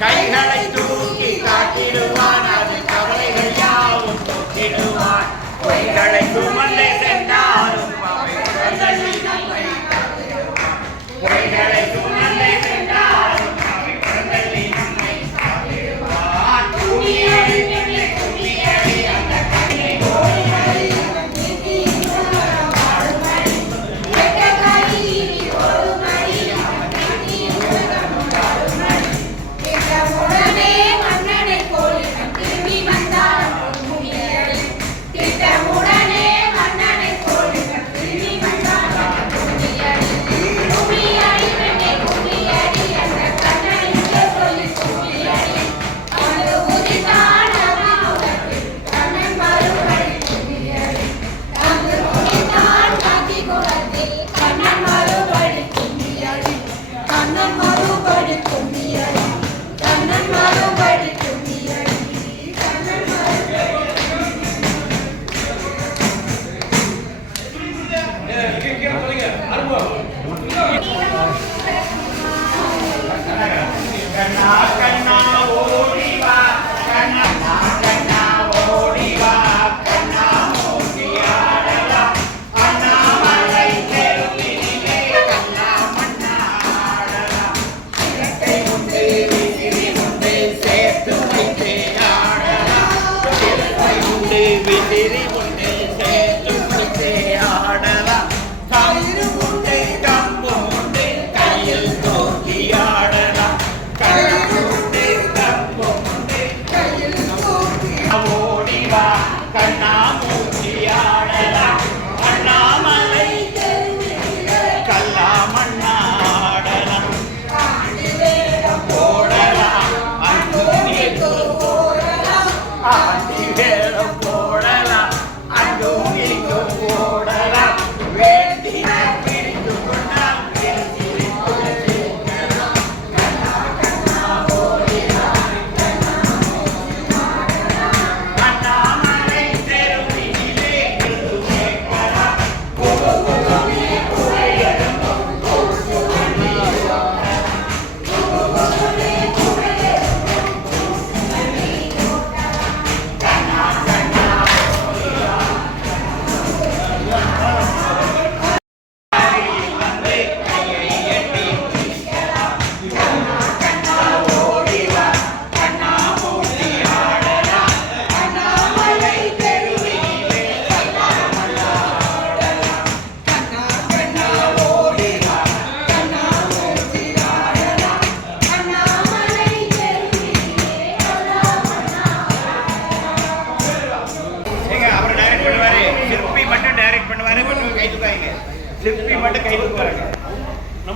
கைகளை தூக்கி காட்டிடுவான், அது கவலைகள் யாவும் தூக்கிடுவான். பொய்களை சுமந்தே சென்றாலும் பொய்களை சுமந்தே சென்றாலும் உடனே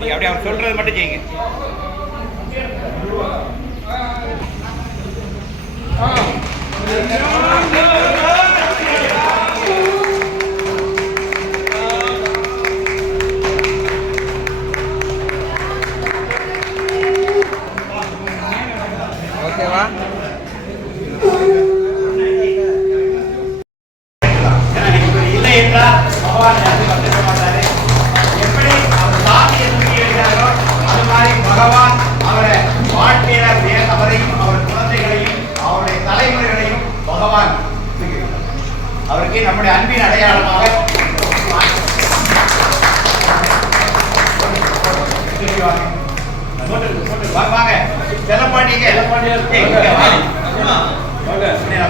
நீங்க அப்படியே அவர் சொல்றது மட்டும் செய்யுங்க. ஓகேவா? இல்லை என்றால் பகவான் வந்துட மாட்டாரு. எப்படி அவர் சாமியை தூக்கி எழுதினாரோ அது மாதிரி பகவான் அவரை வாழ்க்கையில அவரையும் அவர் குழந்தைகளையும் அவருடைய தலைமுறைகளையும் பகவான் அவருக்கு நம்முடைய அன்பின் அடையாளமாக வாங்க செல்லப்பாண்டிங்க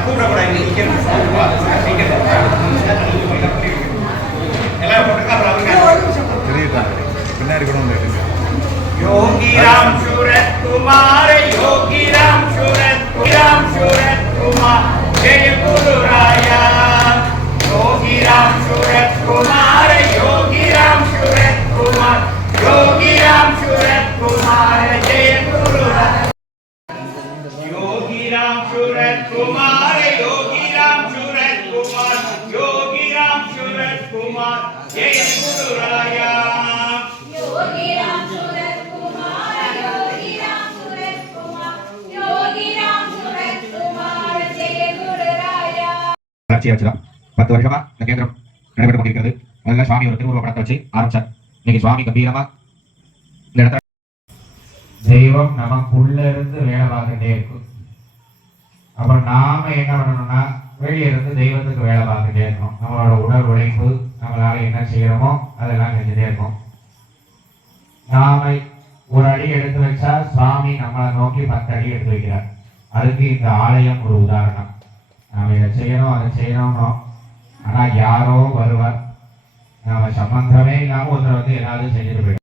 கூப்பிடக்கூடாது. योगी राम सूरत कुमार योगी राम सूरत कुमार जय गुरु राया योगी राम सूरत कुमार योगी राम सूरत कुमार योगी राम सूरत कुमार जय गुरु राया योगी राम सूरत कुमार योगी राम सूरत कुमार योगी राम सूरत कुमार जय गुरु राया योगी राम सूरत कुमार योगी राम सूरत कुमार योगी राम सूरत कुमार जय गुरु राया 10 வருஷமா இந்த கேந்திரம் நடைபெற்று கொண்டிருக்கிறது. முதல்ல சுவாமி ஒரு திருவுருவ படத்தை வச்சு ஆரம்பிச்சார். இன்னைக்கு சுவாமி கம்பீரமா இந்த இடத்துல தெய்வம் நமக்குள்ள இருந்து வேலை பார்த்துட்டே இருக்கும். அப்புறம் நாம என்ன பண்ணணும்னா வெளியே இருந்து தெய்வத்துக்கு வேலை பார்த்துட்டே இருக்கணும். நம்மளோட உடல் உழைப்பு நம்மளால என்ன செய்யறோமோ அதெல்லாம் செஞ்சுட்டே இருக்கும். நாம ஒரு அடி எடுத்து வச்சா சுவாமி நம்மளை நோக்கி 10 அடி எடுத்து வைக்கிறார். அதுக்கு இந்த ஆலயம் ஒரு உதாரணம். நாம இதை செய்யணும் அதை செய்யணும்னோ ஆனா யாரோ வருவார், நாம சம்பந்தமே இல்லாம ஒருத்தர் வந்து ஏதாவது செஞ்சுட்டு போயிடும்.